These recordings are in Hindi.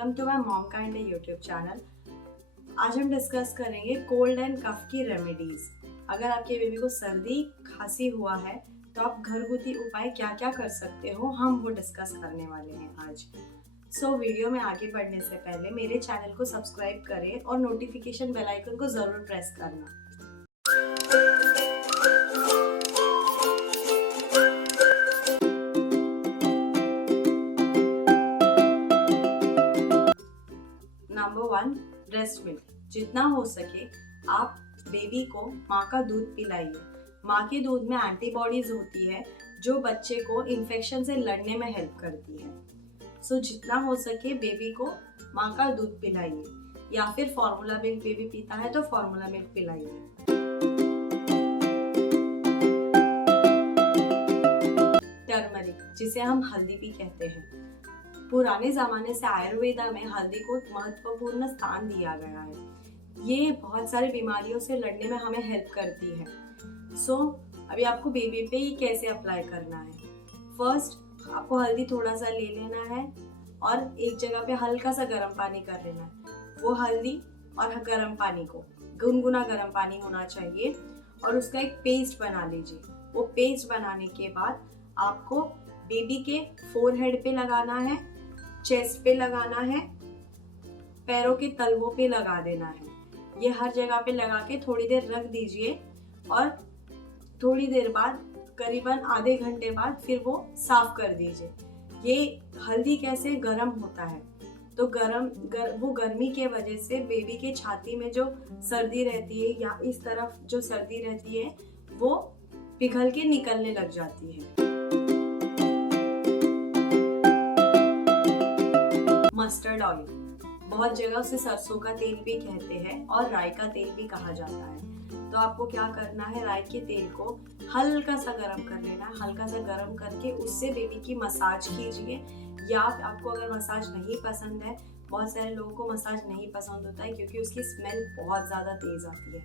Welcome to my mom kind YouTube channel. आज हम डिस्कस करेंगे कोल्ड एंड कफ की रेमेडीज। अगर आपके बेबी को सर्दी खांसी हुआ है तो आप घरगुती उपाय क्या क्या कर सकते हो, हम वो डिस्कस करने वाले हैं आज। वीडियो में आगे बढ़ने से पहले मेरे चैनल को सब्सक्राइब करें और नोटिफिकेशन बेल आइकन को जरूर प्रेस करना। Number 1, breast milk. जितना हो सके आप बेबी को माँ का दूध पिलाइए। माँ के दूध में एंटीबॉडीज होती है जो बच्चे को इन्फेक्शन से लड़ने में हेल्प करती है। जितना हो सके बेबी को माँ का दूध पिलाइए, या फिर फॉर्मूला मिल्क बेबी पीता है तो फॉर्मूला मिल्क पिलाइए। टर्मरिक, जिसे हम हल्दी भी कहते हैं, पुराने जमाने से आयुर्वेदा में हल्दी को महत्वपूर्ण स्थान दिया गया है। ये बहुत सारी बीमारियों से लड़ने में हमें हेल्प करती है। अभी आपको बेबी पे ये कैसे अप्लाई करना है। फर्स्ट आपको हल्दी थोड़ा सा ले लेना है और एक जगह पे हल्का सा गर्म पानी कर लेना है। वो हल्दी और गर्म पानी को गुनगुना गर्म पानी होना चाहिए और उसका एक पेस्ट बना लीजिए। वो पेस्ट बनाने के बाद आपको बेबी के फोरहेड पे लगाना है, चेस्ट पे लगाना है, पैरों के तलवों पे लगा देना है। ये हर जगह पे लगा के थोड़ी देर रख दीजिए और थोड़ी देर बाद करीबन आधे घंटे बाद फिर वो साफ कर दीजिए। ये हल्दी कैसे गर्म होता है तो वो गर्मी के वजह से बेबी के छाती में जो सर्दी रहती है या इस तरफ जो सर्दी रहती है वो पिघल के निकलने लग जाती है। मस्टर्ड ऑयल, बहुत जगह उसे सरसों का तेल भी कहते हैं और राई का तेल भी कहा जाता है। तो आपको क्या करना है, राई के तेल को हल्का सा गरम कर लेना है। हल्का सा गरम करके उससे बेबी की मसाज कीजिए। या आपको अगर मसाज नहीं पसंद है, बहुत सारे लोगों को मसाज नहीं पसंद होता है क्योंकि उसकी स्मेल बहुत ज़्यादा तेज आती है।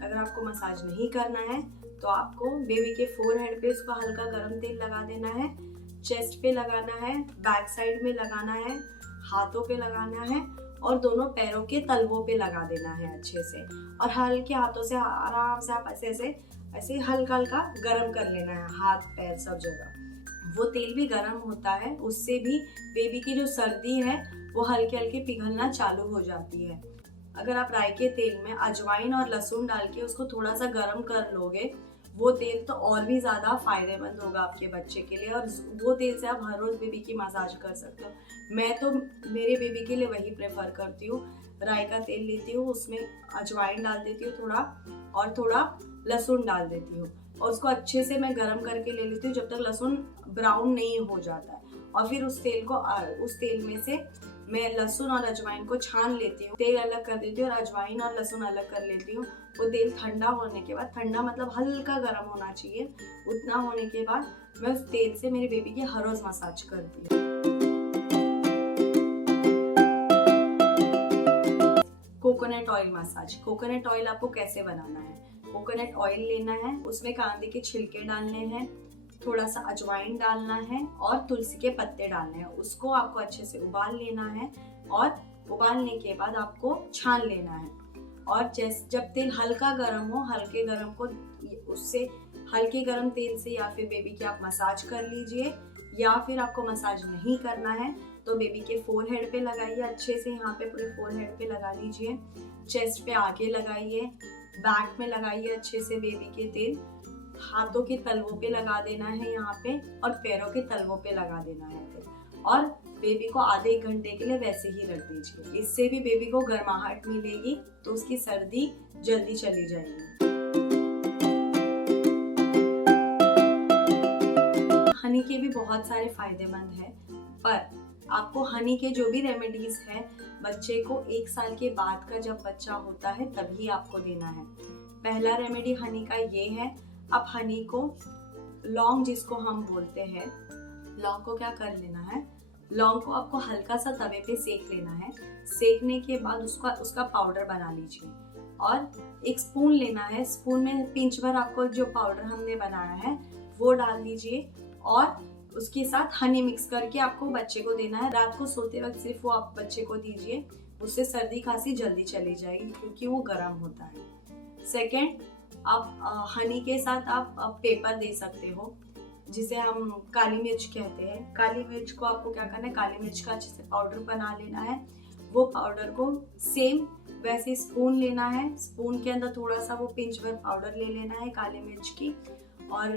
अगर आपको मसाज नहीं करना है तो आपको बेबी के फोरहेड पे उसका हल्का गरम तेल लगा देना है, चेस्ट पे लगाना है, बैक साइड में लगाना है, हाथों पे लगाना है और दोनों पैरों के तलवों पे लगा देना है अच्छे से। और हल्के हाथों से आराम से आप ऐसे हल्का हल्का गरम कर लेना है, हाथ पैर सब जगह। वो तेल भी गरम होता है, उससे भी बेबी की जो सर्दी है वो हल्के हल्के पिघलना चालू हो जाती है। अगर आप राई के तेल में अजवाइन और लहसुन डाल के उसको थोड़ा सा गरम कर लोगे, वो तेल तो और भी ज़्यादा फायदेमंद होगा आपके बच्चे के लिए। और वो तेल से आप हर रोज़ बेबी की मसाज कर सकते हो। मैं तो मेरे बेबी के लिए वही प्रेफर करती हूँ। राई का तेल लेती हूँ, उसमें अजवाइन डाल देती हूँ थोड़ा और थोड़ा लहसुन डाल देती हूँ और उसको अच्छे से मैं गरम करके ले लेती हूँ जब तक लहसुन ब्राउन नहीं हो जाता है। और फिर उस तेल में से मैं लहसुन और अजवाइन को छान लेती हूँ, तेल अलग कर देती हूँ और अजवाइन और लहसुन अलग कर लेती हूँ। वो तेल ठंडा होने के बाद, ठंडा मतलब हल्का गर्म होना चाहिए, उतना होने के बाद मैं उस तेल से मेरी बेबी की हर रोज मसाज करती हूँ। Coconut oil massage. Coconut oil आपको कैसे बनाना है, कोकोनट ऑयल लेना है, उसमें कांदे के छिलके डालने हैं, थोड़ा सा अजवाइन डालना है और तुलसी के पत्ते डालने हैं। उसको आपको अच्छे से उबाल लेना है और उबालने के बाद आपको छान लेना है। और जब तेल हल्का गर्म हो, हल्के गर्म को उससे हल्के गर्म तेल से या फिर बेबी की आप मसाज कर लीजिए। या फिर आपको मसाज नहीं करना है तो बेबी के फोरहेड पे लगाइए, अच्छे से यहाँ पे पूरे फोरहेड पे लगा लीजिए, चेस्ट पे आगे लगाइए, बैक में लगाइए अच्छे से बेबी के तेल, हाथों के तलवों पे लगा देना है यहाँ पे और पैरों के तलवों पे लगा देना है तेल। और बेबी को आधे एक घंटे के लिए वैसे ही रख दीजिए। इससे भी बेबी को गर्माहट मिलेगी तो उसकी सर्दी जल्दी चली जाएगी। हनी के भी बहुत सारे फायदेमंद है, पर आपको हनी के जो भी रेमेडीज है बच्चे को 1 साल के बाद का जब बच्चा होता है तभी आपको देना है। पहला रेमेडी हनी का ये है, आप हनी को लौंग जिसको हम बोलते हैं, लौंग को क्या कर लेना है, लौंग को आपको हल्का सा तवे पे सेक लेना है। सेकने के बाद उसका पाउडर बना लीजिए और एक स्पून लेना है, स्पून में पिंच भर आपको जो पाउडर हमने बनाया है वो डाल दीजिए और उसके साथ हनी मिक्स करके आपको बच्चे को देना है। रात को सोते वक्त सिर्फ वो आप बच्चे को दीजिए, उससे सर्दी खांसी जल्दी चली जाएगी क्योंकि वो गर्म होता है। सेकेंड, आप हनी के साथ आप पेपर दे सकते हो, जिसे हम काली मिर्च कहते हैं। काली मिर्च को आपको क्या करना है, काली मिर्च का अच्छे से पाउडर बना लेना है। वो पाउडर को सेम वैसे स्पून लेना है, स्पून के अंदर थोड़ा सा वो पिंच भर पाउडर ले लेना है काली मिर्च की, और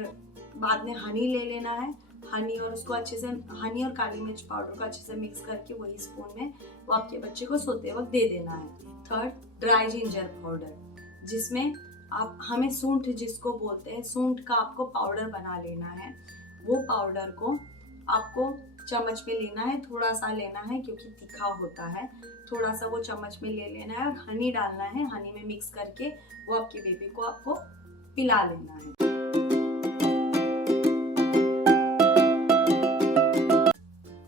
बाद में हनी ले लेना है। हनी और उसको अच्छे से, हनी और काली मिर्च पाउडर को अच्छे से मिक्स करके वही स्पून में वो आपके बच्चे को सोते वक्त दे देना है। थर्ड, ड्राई जिंजर पाउडर, जिसमें आप, हमें सूंठ जिसको बोलते हैं, सूंठ का आपको पाउडर बना लेना है। वो पाउडर को आपको चम्मच में लेना है, थोड़ा सा लेना है क्योंकि तीखा होता है। थोड़ा सा वो चम्मच में ले लेना है और हनी डालना है, हनी में मिक्स करके वो आपके बेबी को आपको पिला लेना है।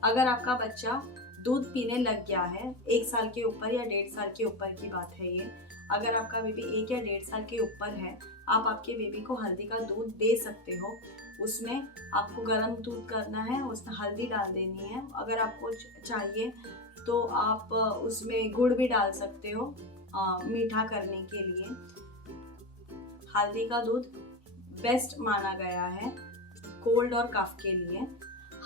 अगर आपका बच्चा दूध पीने लग गया है, 1 साल के ऊपर या 1.5 साल के ऊपर की बात है ये, अगर आपका बेबी 1 या 1.5 साल के ऊपर है, आप आपके बेबी को हल्दी का दूध दे सकते हो। उसमें आपको गर्म दूध करना है, उसमें हल्दी डाल देनी है। अगर आपको चाहिए तो आप उसमें गुड़ भी डाल सकते हो मीठा करने के लिए। हल्दी का दूध बेस्ट माना गया है कोल्ड और कफ के लिए।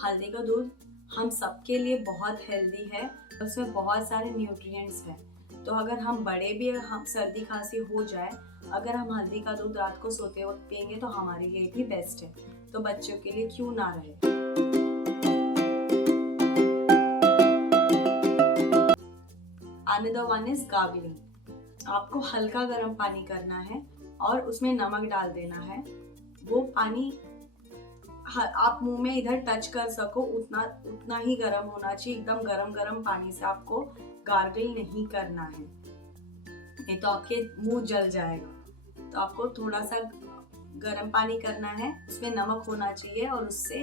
हल्दी का दूध हम सबके लिए बहुत हेल्दी है, उसमें बहुत सारे न्यूट्रिएंट्स हैं। तो अगर हम बड़े भी, हम सर्दी खांसी हो जाए, अगर हम हल्दी का दूध रात को सोते वक्त पियेंगे तो हमारे लिए भी बेस्ट है। तो बच्चों के लिए क्यों ना रहे। Another one is gargling. आपको हल्का गर्म पानी करना है और उसमें नमक डाल देना है। वो पानी आप मुंह में इधर टच कर सको उतना ही गर्म होना चाहिए। एकदम गरम पानी से आपको गार्गल नहीं करना है, नहीं तो आपके मुंह जल जाएगा। तो आपको थोड़ा सा गर्म पानी करना है, उसमें नमक होना चाहिए और उससे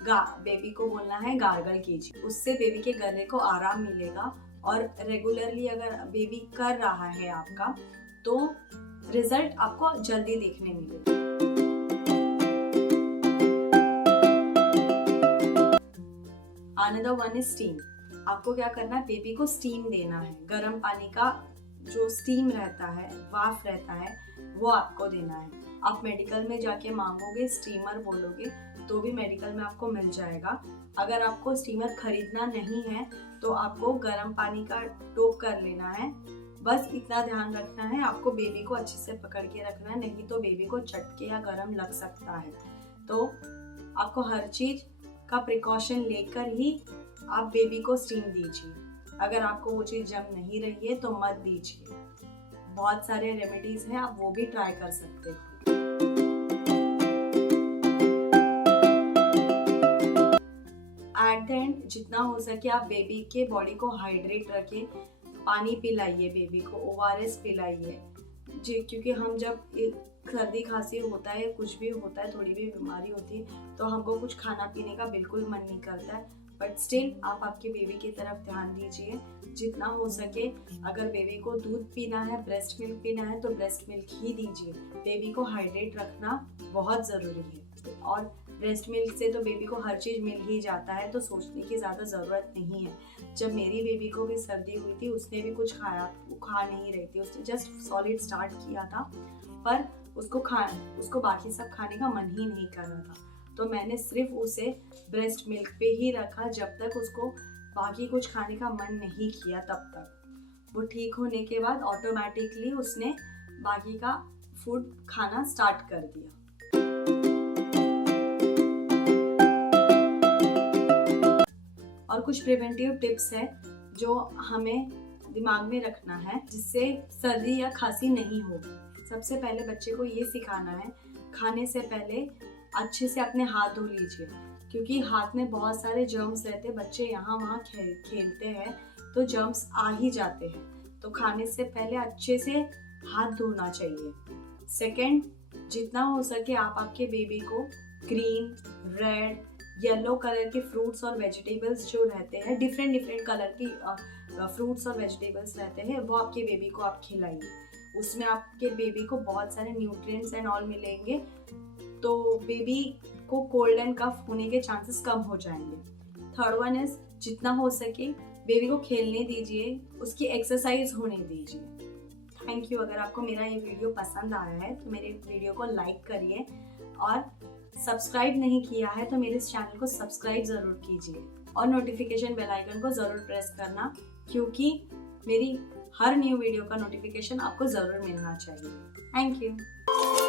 बेबी को बोलना है गार्गल कीजिए। उससे बेबी के गले को आराम मिलेगा और रेगुलरली अगर बेबी कर रहा है आपका, तो रिजल्ट आपको जल्दी देखने मिलेगा। Another one is steam. आपको क्या करना है, बेबी को स्टीम देना है। गर्म पानी का जो स्टीम रहता है, वाफ रहता है, वो आपको देना है। आप मेडिकल में जाके मांगोगे, स्टीमर बोलोगे तो भी मेडिकल में आपको मिल जाएगा। अगर आपको स्टीमर खरीदना नहीं है तो आपको गर्म पानी का टोप कर लेना है। बस इतना ध्यान रखना है, आपको बेबी को अच्छे से पकड़ के रखना है, नहीं तो बेबी को चटके या गर्म लग सकता है। तो आपको हर चीज का प्रिकॉशन लेकर ही आप बेबी को स्टीम दीजिए। अगर आपको वो चीज जम नहीं रही है तो मत दीजिए। बहुत सारे रेमेडीज हैं, आप वो भी ट्राई कर सकते हो। एट द एंड जितना हो सके आप बेबी के बॉडी को हाइड्रेट रखें। पानी पिलाइए बेबी को, ORS पिलाइए जी, क्योंकि हम जब सर्दी खांसी होता है, कुछ भी होता है, थोड़ी भी बीमारी होती है, तो हमको कुछ खाना पीने का बिल्कुल मन नहीं करता है। बट स्टिल आप आपके बेबी की तरफ ध्यान दीजिए जितना हो सके। अगर बेबी को दूध पीना है, ब्रेस्ट मिल्क पीना है, तो ब्रेस्ट मिल्क ही दीजिए। बेबी को हाइड्रेट रखना बहुत ज़रूरी है और ब्रेस्ट मिल्क से तो बेबी को हर चीज़ मिल ही जाता है, तो सोचने की ज़्यादा ज़रूरत नहीं है। जब मेरी बेबी को भी सर्दी हुई थी, उसने भी कुछ खाया, वो खा नहीं रही थी, उसने जस्ट सॉलिड स्टार्ट किया था, पर उसको बाकी सब खाने का मन ही नहीं कर रहा था। तो मैंने सिर्फ उसे ब्रेस्ट मिल्क पे ही रखा जब तक उसको बाकी कुछ खाने का मन नहीं किया। तब तक वो ठीक होने के बाद ऑटोमेटिकली उसने बाकी का फूड खाना स्टार्ट कर दिया। और कुछ प्रिवेंटिव टिप्स है जो हमें दिमाग में रखना है जिससे सर्दी या खांसी नहीं होगी। सबसे पहले बच्चे को ये सिखाना है, खाने से पहले अच्छे से अपने हाथ धो लीजिए, क्योंकि हाथ में बहुत सारे जर्म्स रहते हैं। बच्चे यहाँ वहाँ खेलते हैं तो जर्म्स आ ही जाते हैं। तो खाने से पहले अच्छे से हाथ धोना चाहिए। सेकंड, जितना हो सके आप आपके बेबी को ग्रीन, रेड, येलो कलर के फ्रूट्स और वेजिटेबल्स जो रहते हैं, डिफरेंट कलर की फ्रूट्स और वेजिटेबल्स रहते हैं, वो आपके बेबी को आप खिलाइए। उसमें आपके बेबी को बहुत सारे न्यूट्रिएंट्स एंड ऑल मिलेंगे, तो बेबी को कोल्ड एंड कफ होने के चांसेस कम हो जाएंगे। थर्ड वन इज जितना हो सके बेबी को खेलने दीजिए, उसकी एक्सरसाइज होने दीजिए। Thank you. अगर आपको मेरा ये वीडियो पसंद आया है तो मेरे वीडियो को लाइक करिए, और सब्सक्राइब नहीं किया है तो मेरे इस चैनल को सब्सक्राइब ज़रूर कीजिए, और नोटिफिकेशन बेल आइकन को ज़रूर प्रेस करना, क्योंकि मेरी हर न्यू वीडियो का नोटिफिकेशन आपको ज़रूर मिलना चाहिए। Thank you.